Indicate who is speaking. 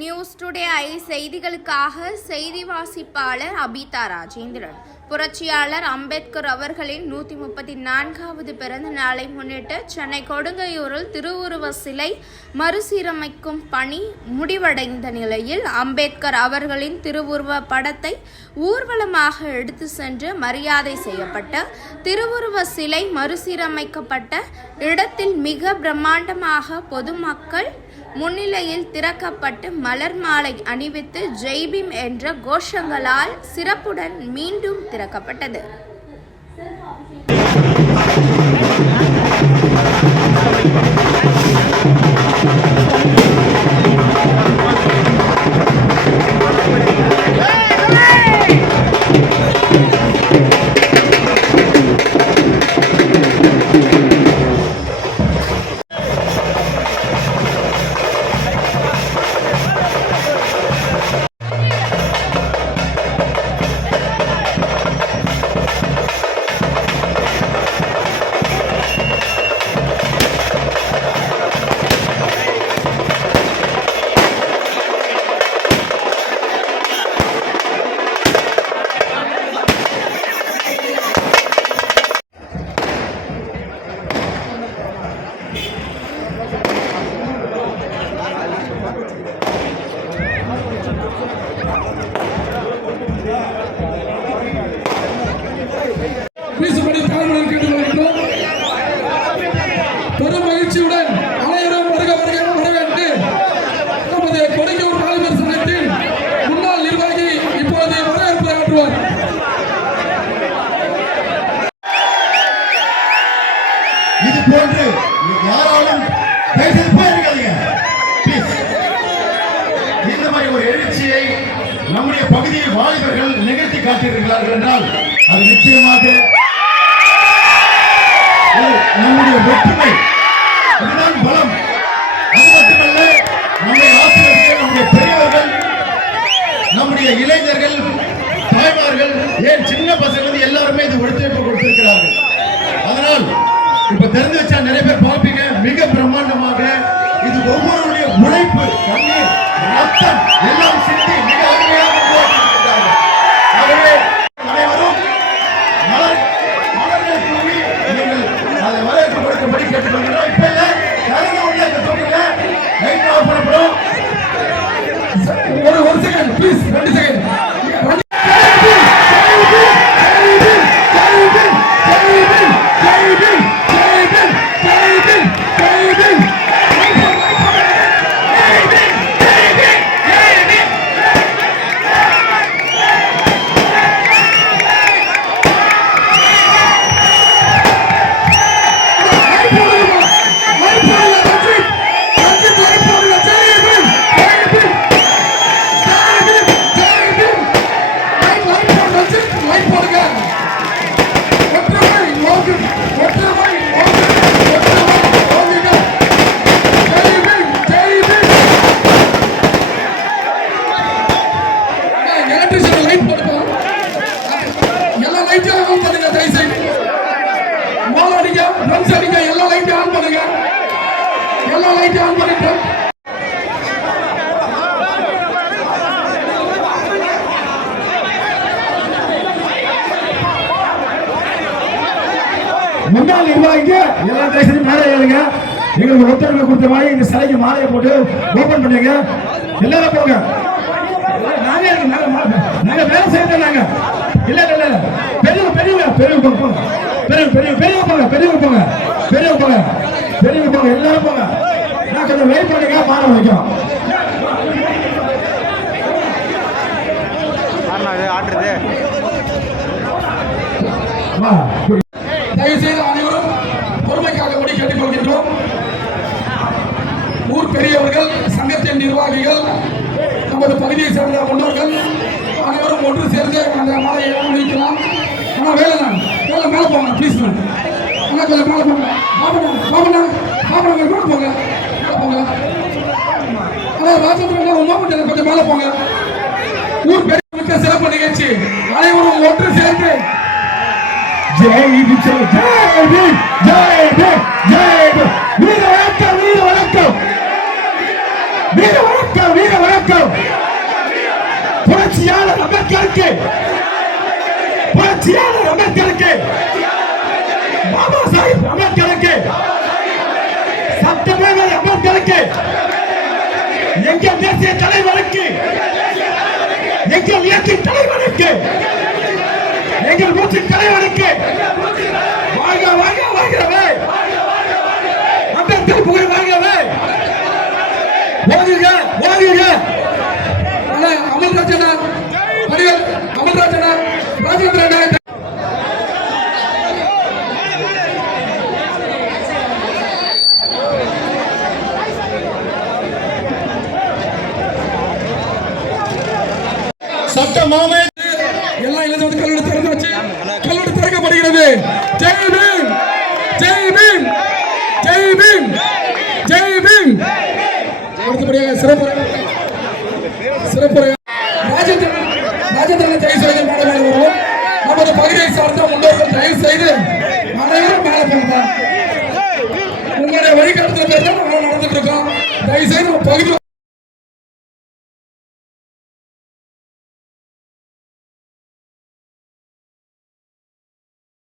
Speaker 1: News today I செய்திகளுக்காக செய்தி வாசிப்பாளர் அபிதா ராஜேந்திரன். புரட்சியாளர் அம்பேத்கர் அவர்களின் நூற்றி முப்பத்தி நான்காவது பிறந்த நாளை முன்னிட்டு சென்னை கொடுங்கையூரில் திருவுருவ சிலை மறுசீரமைக்கும் பணி முடிவடைந்த நிலையில் அம்பேத்கர் அவர்களின் திருவுருவ படத்தை ஊர்வலமாக எடுத்து சென்று மரியாதை செய்யப்பட்ட திருவுருவ சிலை மறுசீரமைக்கப்பட்ட இடத்தில் மிக பிரம்மாண்டமாக பொதுமக்கள் முன்னிலையில் திறக்கப்பட்டு மலர் மாலை அணிவித்து ஜெய்பீம் என்ற கோஷங்களால் சிறப்புடன் மீண்டும் திறக்கப்பட்டது.
Speaker 2: இது போன்று யாராலும் தயவுசெய்து போயிருக்காதீங்க இந்த மாதிரி ஒரு எழுச்சியை நம்முடைய பகுதியில் வாலிபர்கள் நிகழ்த்தி காட்டியிருக்கிறார்கள் என்றால் அது நிச்சயமாக நம்முடைய ஒற்றுமை அதுதான் பலம். அது மட்டுமல்ல நம்முடைய ஆசிரியர்கள் நம்முடைய பெரியவர்கள் நம்முடைய இளைஞர்கள் தாய்மார்கள் ஏன் சின்ன பசங்க எல்லாருமே இது ஒத்துழைப்பு கொடுத்திருக்கிறார்கள். இப்ப திறந்து வச்சா நிறைய பேர் பார்ப்பீங்க. மிக பிரம்மாண்டமாக இது ஒவ்வொருடைய உழைப்பு. ரத்தம்
Speaker 3: எலக்ட்ரிஷியன் லைட் போட்டுப்போம் எல்லாம் லைட்டும் ஆன் பண்ணுங்க தயவுசெய்து. மோல் அடிக்க ட்ரம்ஸ் அடிக்க எல்லா லைட்டும் ஆன் பண்ணுங்க. எல்லா லைட்டும் ஆன் பண்ணிட்டோம்.
Speaker 4: நிர்வாகிக்கு எல்லா தேசத்தையும் மேலே ஏறுங்க. எங்களுக்கு ஒத்துழைப்பு கொடுத்த மாதிரி இந்த சிலைக்கு மாலையை போட்டு ஓபன் பண்ணுங்க. எல்லாரும் போங்க. நாங்க நாங்க வேலை செய்யறோம் நாங்க. இல்ல இல்ல இல்ல. பெரியவங்க பெரியவங்க. பெரியவங்க போங்க, போங்க. பெரிய பெரிய பெரியவங்க போங்க பெரியவங்க போங்க. பெரியவங்க போங்க. பெரியவங்க போங்க. எல்லாரும் போங்க. நான் கொஞ்சம் வெயிட் பண்ணுங்க. மாலை வைக்கும்
Speaker 5: ஆட்டுறது
Speaker 4: வா
Speaker 3: தயவுசெய்து ஒன்று சேர்ந்து அந்த மாலையை அணிவிக்கலாம் ஆனால் வேலை தான் வேலை மேலே போங்க ப்ளீஸ் ஆனால் கொஞ்சம் மேலே போங்க பாபண்ணா பாபண்ணா பாபண்ணா மேலே போங்க மேலே போங்க ஆனால் ராஜேந்திரன் உமாபட்டனை கொஞ்சம் மேலே போங்க ஊர் பெரிய சிறப்பு நிகழ்ச்சி அனைவரும் ஒன்று சேர்ந்து
Speaker 4: ஜெய் ஜெய் ஜெய் ஜெய் ஜெய் பீம் ஜெய் புரட்சியாளர் அம்பேத்கருக்கு புரட்சியாளர் அம்பேத்கருக்கு பாபா சாஹிப் அம்பேத்கருக்கு சட்டமேதை அம்பேத்கருக்கு எங்கள் தேசிய தலைவருக்கு எங்கள் இயக்க தலைவருக்கு எங்கள் மூச்சு தலைவருக்கு வாழ்க வாழ்க வாழ்கிறவே அம்பேத்கர் புகழ் வாழ்கவே ஓங்குக ஓங்குக
Speaker 3: அண்ணா அமல்ராஜனா வடிவேல் அமல்ராஜனா
Speaker 2: சட்ட மாமே.
Speaker 3: எல்லாம் இளைஞர்கள் கல்லூரி திறந்தாச்சு கல்லூரி திறக்கப்படுகிறது. ஜெய் பீம். ஜெய் பீம். ஜெய் பீம். ஜெய் பீம். அடுத்தபடியாக சிறப்பு சிறப்பு ராஜேந்திரன் செய்து அனைவரும் மேலே போங்க உங்களுடைய வழிகாட்டுதல் பேர் தான் நடந்துட்டு இருக்கோம். தயவு செய்து பகுதி